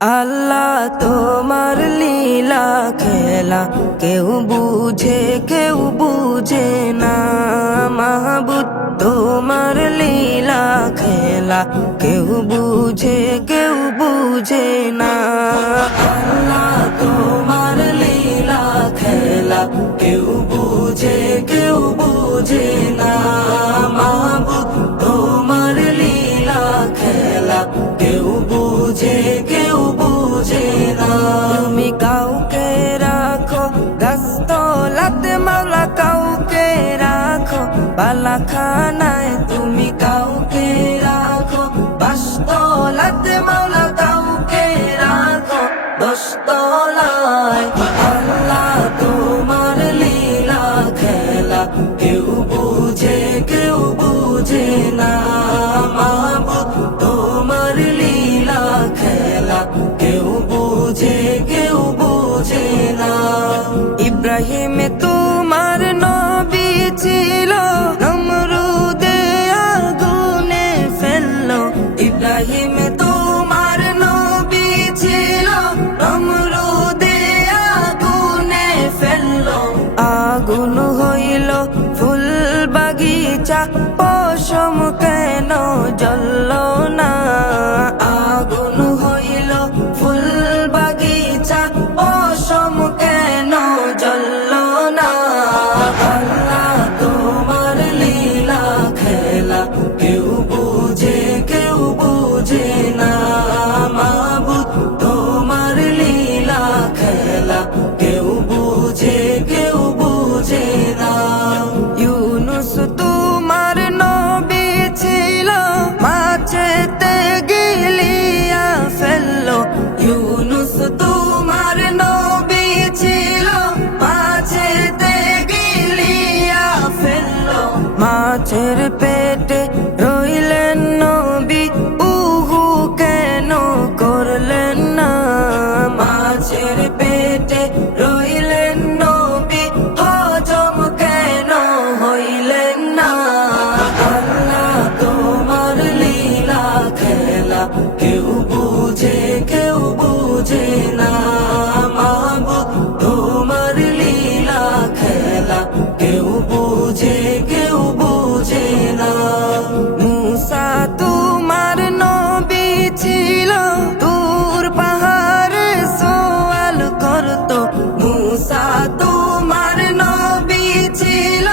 আল্লাহ তোমার লীলা খেলা কেউ বুঝে না। মাহবুদ তোমার লীলা খেলা কেউ বুঝে না। আল্লাহ তোমার লীলা খেলা কেউ বুঝে না। মাহবুদ তোমার লীলা খেলা কেউ বুঝে না। তুমি কাউকে রাখো গাছতলাতে মাওলা, কাউকে রাখো বালাখানায়। তুমি কাউকে রাখো বাসতলাতে মাওলা, কাউকে রাখো দশতলায়। আল্লাহ তোমার লীলা খেলা কেউ বুঝে না। মাহবুদ তোমার লীলা খেলা কেউ বুঝে না। ইব্রাহিম তোমার নবী ছিল, নমরুদে আগুনে ফেললো। ইব্রাহিম তোমার নবী ছিল, নমরুদে আগুনে ফেললো। আগুন হইল ফুল বাগিচা, পশম কেন জ্বলল না। আগুন হইল ফুল বাগিচা, পশম কেন জ্বলল না। আল্লাহ তোমার লীলা খেলা কেউ বুঝে না। মাহবুদ তোমার লীলা খেলা কেউ বুঝে না। ইউনুস তোমার নবী ছিল, মাছেতে গিলিয়া ফেললো। ইউনুস তোমার নবী ছিল, মাছেতে গিলিয়া ফেললো। মাছের পেটে রইলেন নবী, উহু কেন করলেন না। মাছের পেটে রইলেন নবী, হজম কেন হইলেন না। আল্লাহ তোমার লীলা খেলা কেউ বুঝে না। মাহবুদ তোমার লীলা খেলা কেউ বুঝে না। মুসা তোমার নবী ছিল, দূর পাহাড়ে সওয়াল করতো। মুসা তোমার নবী ছিল,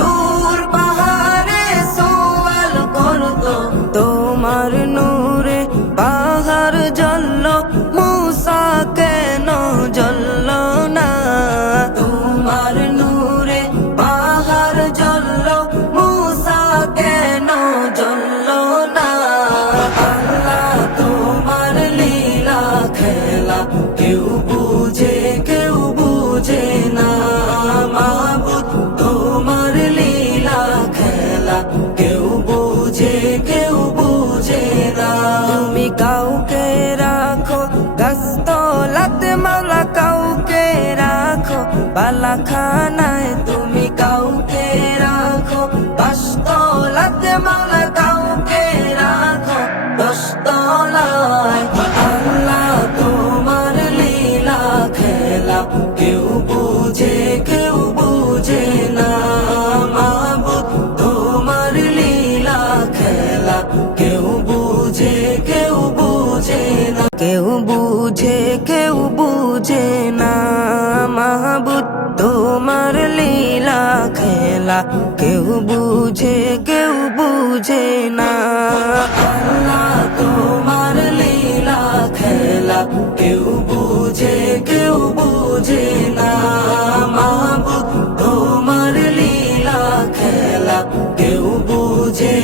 দূর পাহাড়ে সওয়াল করতো। তোমার নূরে পাহাড় জ্বলল, মুসা কেন জ্বলল না। তোমার নূরে পাহাড় জ্বলল, মুসা কেন জ্বলল না। আল্লাহ তোমার লীলা খেলা কেউ বুঝে না। মাহবুদ তোমার লীলা খেলা কেউ বুঝে না। তুমি কাউকে রাখো গাছতলাতে মাওলা, কাউকে রাখো বালাখানায়। তুমি কাউকে রাখো বাসতলাতে মাওলা, কাউকে রাখো দশতলায়। আল্লাহ তোমার লীলা খেলা কেউ বুঝে না। মাহবুদ তোমার লীলা খেলা কেউ বুঝে না। কেউ বুঝে না। মাহবুদ তোমার লীলা খেলা কেউ বুঝে না। আল্লাহ তোমার লীলা খেলা কেউ বুঝে না। মাহবুদ তোমার লীলা খেলা কেউ বুঝে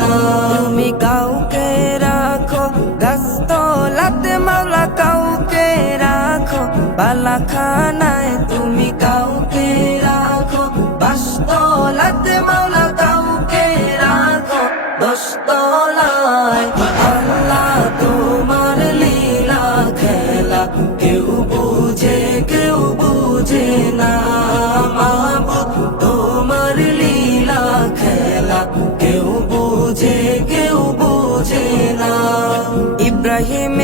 না। তুমি কাউকে রাখো গাছতলাতে মাওলা, কাউকে রাখো বালাখানায়। তুমি কাউকে রাখো বাসতলাতে মাওলা, কাউকে রাখো দশতলায়। আল্লাহ তোমার লীলা খেলা কেউ বুঝে না। মাহবুদ তোমার লীলা খেলা কেউ বুঝে না। ইব্রাহিম